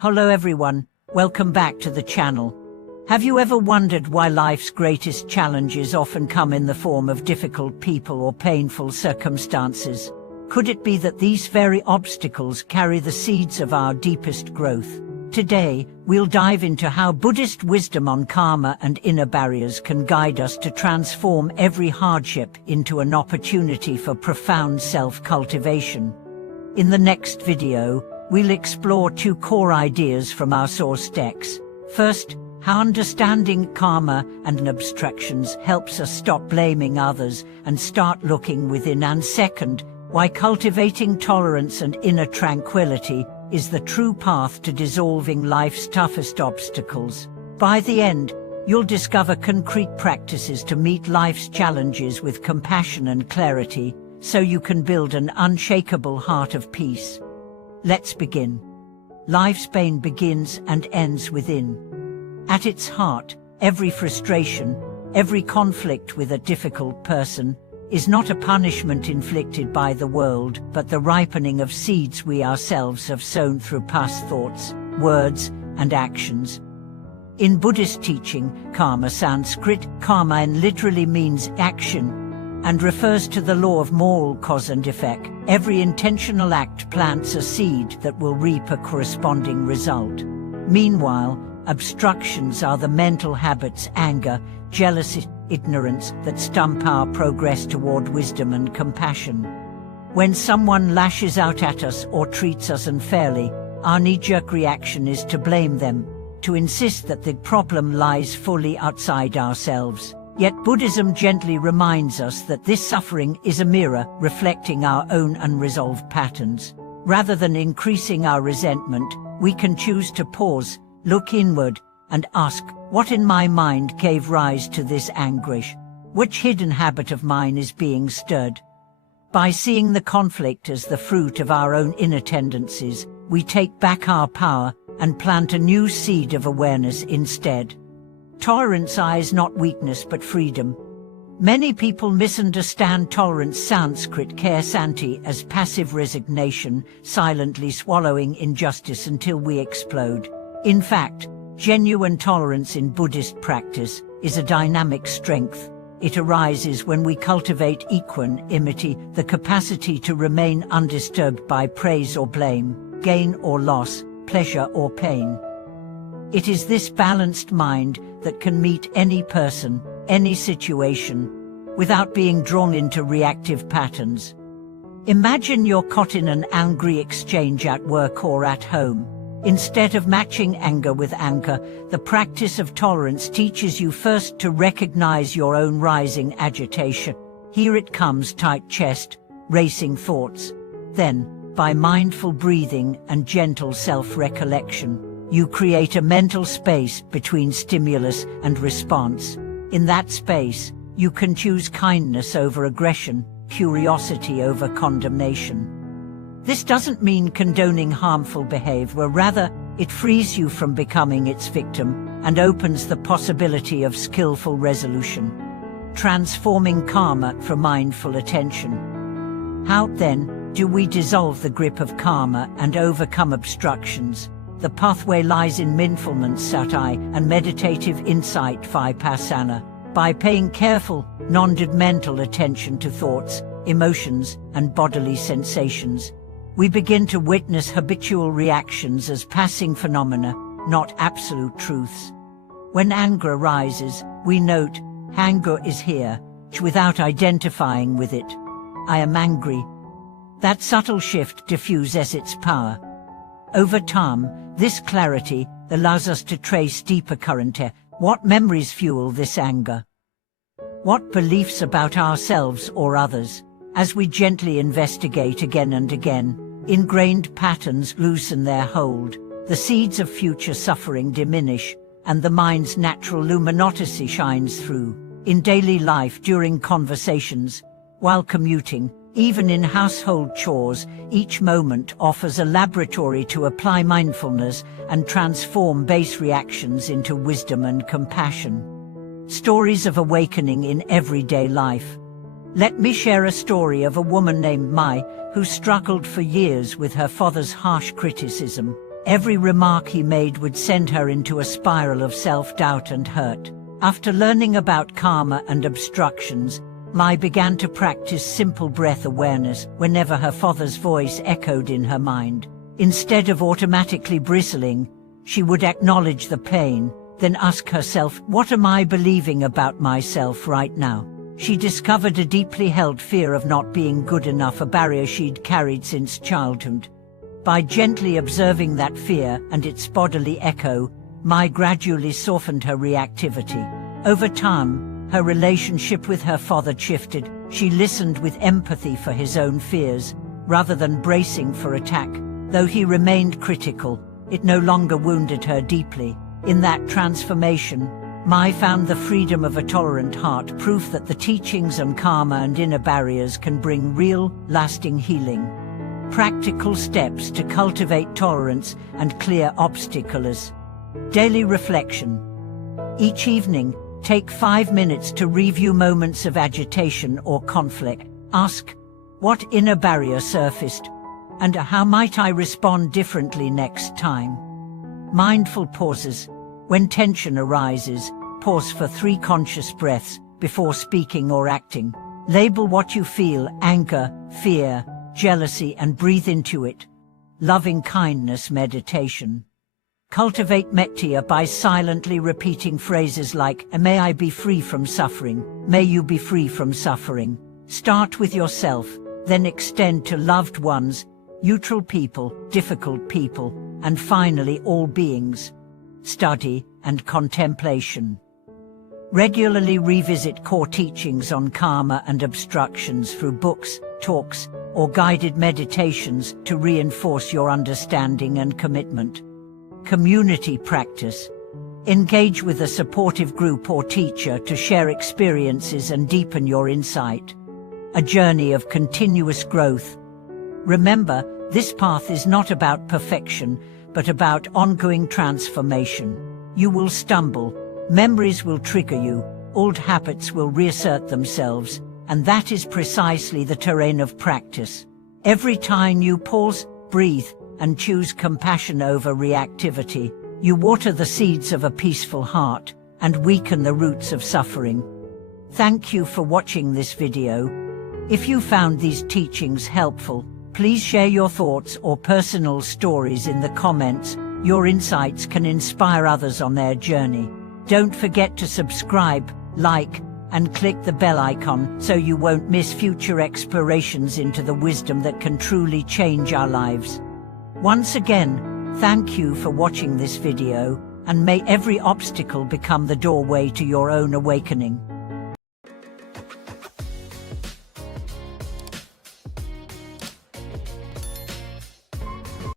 Hello everyone, welcome back to the channel. Have you ever wondered why life's greatest challenges often come in the form of difficult people or painful circumstances? Could it be that these very obstacles carry the seeds of our deepest growth? Today, we'll dive into how Buddhist wisdom on karma and inner barriers can guide us to transform every hardship into an opportunity for profound self-cultivation. In the next video, we'll explore two core ideas from our source texts. First, how understanding karma and abstractions helps us stop blaming others and start looking within, and second, why cultivating tolerance and inner tranquility is the true path to dissolving life's toughest obstacles. By the end, you'll discover concrete practices to meet life's challenges with compassion and clarity, so you can build an unshakable heart of peace. Let's begin. Life's pain begins and ends within. At its heart, every frustration, every conflict with a difficult person, is not a punishment inflicted by the world, but the ripening of seeds we ourselves have sown through past thoughts, words, and actions. In Buddhist teaching, karma Sanskrit, karma literally means action, and refers to the law of moral cause and effect. Every intentional act plants a seed that will reap a corresponding result. Meanwhile, obstructions are the mental habits, anger, jealousy, ignorance that stump our progress toward wisdom and compassion. When someone lashes out at us or treats us unfairly, our knee-jerk reaction is to blame them, to insist that the problem lies fully outside ourselves. Yet Buddhism gently reminds us that this suffering is a mirror reflecting our own unresolved patterns. Rather than increasing our resentment, we can choose to pause, look inward, and ask, what in my mind gave rise to this anguish? Which hidden habit of mine is being stirred? By seeing the conflict as the fruit of our own inner tendencies, we take back our power and plant a new seed of awareness instead. Tolerance is not weakness but freedom. Many people misunderstand tolerance Sanskrit kher-santi as passive resignation, silently swallowing injustice until we explode. In fact, genuine tolerance in Buddhist practice is a dynamic strength. It arises when we cultivate equanimity, the capacity to remain undisturbed by praise or blame, gain or loss, pleasure or pain. It is this balanced mind that can meet any person, any situation, without being drawn into reactive patterns. Imagine you're caught in an angry exchange at work or at home. Instead of matching anger with anger, the practice of tolerance teaches you first to recognize your own rising agitation. Here it comes, tight chest, racing thoughts. Then, by mindful breathing and gentle self-recollection, you create a mental space between stimulus and response. In that space, you can choose kindness over aggression, curiosity over condemnation. This doesn't mean condoning harmful behavior, rather, it frees you from becoming its victim and opens the possibility of skillful resolution, transforming karma for mindful attention. How, then, do we dissolve the grip of karma and overcome obstructions? The pathway lies in mindfulness sati and meditative insight vipassana. By paying careful, non-judgmental attention to thoughts, emotions, and bodily sensations, we begin to witness habitual reactions as passing phenomena, not absolute truths. When anger arises, we note, anger is here, without identifying with it. I am angry. That subtle shift diffuses its power. Over time, this clarity allows us to trace deeper current. What memories fuel this anger? What beliefs about ourselves or others? As we gently investigate again and again, ingrained patterns loosen their hold, the seeds of future suffering diminish, and the mind's natural luminosity shines through. In daily life, during conversations, while commuting, even in household chores, each moment offers a laboratory to apply mindfulness and transform base reactions into wisdom and compassion. Stories of awakening in everyday life. Let me share a story of a woman named Mai, who struggled for years with her father's harsh criticism. Every remark he made would send her into a spiral of self-doubt and hurt. After learning about karma and obstructions, Mai began to practice simple breath awareness whenever her father's voice echoed in her mind. Instead of automatically bristling, she would acknowledge the pain, then ask herself, what am I believing about myself right now? She discovered a deeply held fear of not being good enough, a barrier she'd carried since childhood. By gently observing that fear and its bodily echo, Mai gradually softened her reactivity. Over time, her relationship with her father shifted. She listened with empathy for his own fears, rather than bracing for attack. Though he remained critical, it no longer wounded her deeply. In that transformation, Mai found the freedom of a tolerant heart, proof that the teachings on karma and inner barriers can bring real, lasting healing. Practical steps to cultivate tolerance and clear obstacles. Daily reflection. Each evening, take 5 minutes to review moments of agitation or conflict. Ask, what inner barrier surfaced, and how might I respond differently next time? Mindful pauses. When tension arises, pause for 3 conscious breaths before speaking or acting. Label what you feel: anger, fear, jealousy, and breathe into it. Loving kindness meditation. Cultivate metta by silently repeating phrases like, may I be free from suffering, may you be free from suffering. Start with yourself, then extend to loved ones, neutral people, difficult people, and finally all beings. Study and contemplation. Regularly revisit core teachings on karma and obstructions through books, talks, or guided meditations to reinforce your understanding and commitment. Community practice. Engage with a supportive group or teacher to share experiences and deepen your insight. A journey of continuous growth. Remember, this path is not about perfection, but about ongoing transformation. You will stumble, memories will trigger you, old habits will reassert themselves, and that is precisely the terrain of practice. Every time you pause, breathe, and choose compassion over reactivity, you water the seeds of a peaceful heart and weaken the roots of suffering. Thank you for watching this video. If you found these teachings helpful, please share your thoughts or personal stories in the comments. Your insights can inspire others on their journey. Don't forget to subscribe, like, and click the bell icon so you won't miss future explorations into the wisdom that can truly change our lives. Once again, thank you for watching this video, and may every obstacle become the doorway to your own awakening.